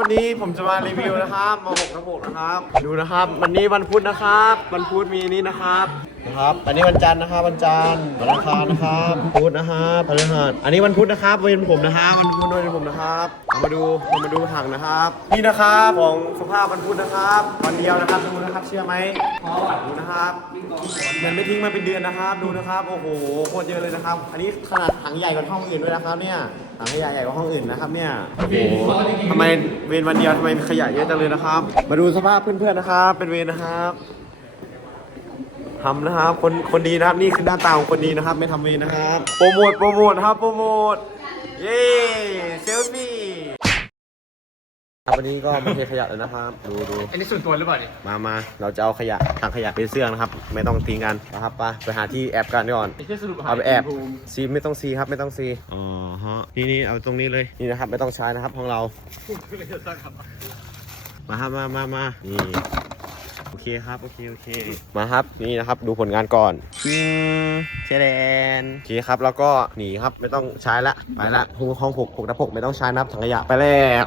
วันนี้ผมจะมารีวิวนะครับมาหกทั้งหกนะครับ ดูนะครับ วันนี้วันพุธนะครับ วันพุธมีนี้นะครับ นะครับ อันนี้วันจันทร์นะครับ วันจันทร์วันอังคารนะครับพุธนะครับพฤหัสอันนี้วันพุธนะครับเวรผมนะครับวันพุธเวรผมนะครับเรามาดูเรามาดูถังนะครับนี่นะครับของสภาพวันพุธนะครับ วันเดียวนะครับดูนะครับเชื่อไหมดูนะครับเหมือนไม่ทิ้งมาเป็นเดือนนะครับ ดูนะครับโอ้โหโคตรเยอะเลยนะครับ อันนี้ขนาดถังใหญ่กว่าห้องอื่นด้วยนะครับ เนี่ยถังขยะใหญ่กว่าห้องอื่นนะครับเนี่ยโอ้โหทำไมเวรวันเดียวทำไมขยะเยอะจังเลยนะครับ มาดูสภาพเพื่อนๆนะครับ เป็นเวรนะครับ ทำนะครับ คนคนดีนะครับนี่คือหน้าตาของคนดีนะครับ ไม่ทำเวรนะครับโปรโมทโปรโมทครับโปรโมทเย้เซลฟี่ครับวันนี้ก็มาเทขยะเลยนะครับ ดูดูอันนี้ส่วนตัวหรือเปล่าเนี่ยมามาเราจะเอาขยะถังขยะเป็นเสื่องนะครับ ไม่ต้องทิ้งกันนะครับไปไปหาที่แอบกันก่อนไอ้แค่สรุปหาเอาไปแอบภูมิซีไม่ต้องซีครับไม่ต้องซีอ๋อฮะนี่นี่เอาตรงนี้เลยนี่นะครับ ไม่ต้องใช้นะครับของเรา มาครับมามามานี่โอ เคครับ โอเค โอเค มาครับนี่นะครับดูผลงานก่อนชิงเชแดนโอเคครับ แล้วก็หนีครับไม่ต้องใช้ละไปละห้องหกหกทับหกไม่ต้องใช้นะครับถังขยะไปแล้ว